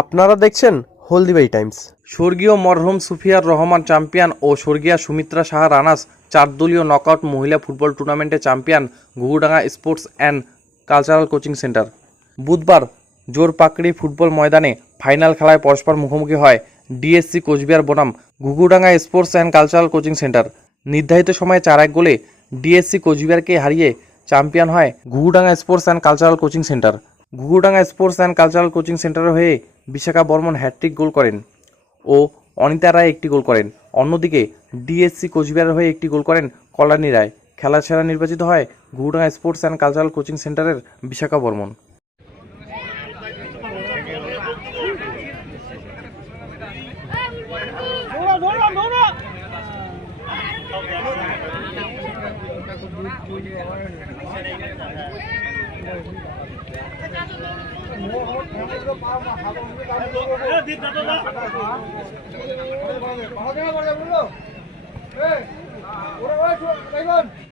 আপনারা দেখছেন হলদিবাই টাইমস। স্বর্গীয় মরহুম সুফিয়ার রহমান চ্যাম্পিয়ন ও স্বর্গীয়া সুমিত্রা সাহা রানাস চার দলীয় নকআউট মহিলা ফুটবল টুর্নামেন্টে champion Ghughudanga sports and cultural coaching centre. বুধবার জোরপাকড়ি ফুটবল ময়দানে ফাইনাল খেলায় পরস্পর মুখোমুখি হয় ডিএসসি কোচবিহার বনাম Ghughudanga sports and cultural coaching centre. নির্ধারিত সময়ে চার এক গোলে ডিএসসি কোচবিহারকে হারিয়ে চ্যাম্পিয়ন হয় Ghughudanga sports and cultural coaching centre. Ghughudanga sports and cultural coaching সেন্টারের হয়ে বিশাখা বর্মন হ্যাট্রিক গোল করেন ও অনিতা রায় একটি গোল করেন। অন্যদিকে ডিএসসি কোচবিহারের হয়ে একটি গোল করেন কল্যাণী রায়। খেলা সেরা নির্বাচিত হয় Ghughudanga sports and cultural coaching সেন্টারের বিশাখা বর্মন। ভালো করে বললো এই ওরা ওরা